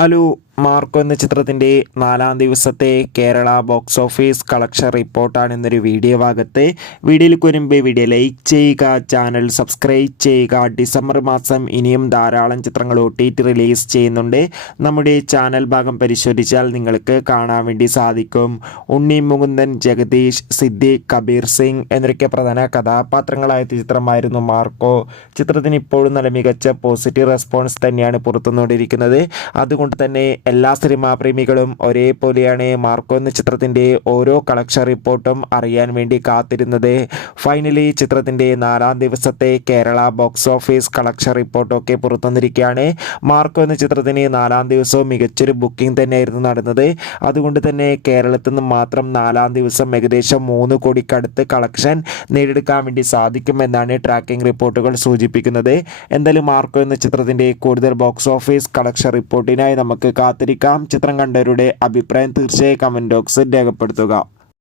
Hello, Marco എന്ന ചിത്രത്തിൻ്റെ 4-ാം ദിവസത്തെ കേരള ബോക്സ് ഓഫീസ് കളക്ഷൻ റിപ്പോർട്ടാണ് ഇന്നൊരു വീഡിയോ ഭാഗത്ത്. വീഡിയോയിലേക്ക് വരുമ്പോൾ വീഡിയോ ലൈക്ക് ചെയ്യുക, ചാനൽ സബ്സ്ക്രൈബ് ചെയ്യുക. ഡിസംബർ മാസം ഇനിയും ധാരാളം ചിത്രങ്ങൾ OTT റിലീസ് ചെയ്യുന്നുണ്ട്. നമ്മുടെ ചാനൽ ഭാഗം പരിശോധിച്ചാൽ നിങ്ങൾക്ക് കാണാൻ വേണ്ടി സാധിക്കും. ഉണ്ണി മുകുന്ദൻ, ജഗദീഷ്, സിദ്ദീഖ്, കബീർ സിംഗ് എന്നൊക്കെ പ്രധാന കഥാപാത്രങ്ങളായ ചിത്രമായിരുന്നു മാർക്കോ. ചിത്രത്തിന് ഇപ്പോഴും നല്ല മികച്ച പോസിറ്റീവ് റെസ്പോൺസ് തന്നെയാണ് പുറത്തുനിന്നുകൊണ്ടിരിക്കുന്നത്. അതുകൊണ്ട് തന്നെ എല്ലാ സിനിമാ പ്രേമികളും ഒരേപോലെയാണ് മാർക്കോ എന്ന ചിത്രത്തിൻ്റെ ഓരോ കളക്ഷൻ റിപ്പോർട്ടും അറിയാൻ വേണ്ടി കാത്തിരുന്നത്. ഫൈനലി ചിത്രത്തിൻ്റെ 4-ാം ദിവസത്തെ കേരള ബോക്സ് ഓഫീസ് കളക്ഷൻ റിപ്പോർട്ടൊക്കെ പുറത്തുവന്നിരിക്കുകയാണ്. മാർക്കോ എന്ന ചിത്രത്തിന് 4-ാം ദിവസവും മികച്ചൊരു ബുക്കിംഗ് തന്നെയായിരുന്നു നടന്നത്. അതുകൊണ്ട് തന്നെ കേരളത്തിൽ നിന്ന് മാത്രം 4-ാം ദിവസം ഏകദേശം 3 കോടിക്കടുത്ത് കളക്ഷൻ നേടിയെടുക്കാൻ വേണ്ടി സാധിക്കുമെന്നാണ് ട്രാക്കിംഗ് റിപ്പോർട്ടുകൾ സൂചിപ്പിക്കുന്നത്. എന്തായാലും മാർക്കോ എന്ന ചിത്രത്തിൻ്റെ കൂടുതൽ ബോക്സ് ഓഫീസ് കളക്ഷൻ റിപ്പോർട്ടിനായി നമുക്ക് കാത്തിരിക്കാം. ചിത്രം കണ്ടവരുടെ അഭിപ്രായം തീർച്ചയായും കമൻറ്റ് ബോക്സിൽ രേഖപ്പെടുത്തുക.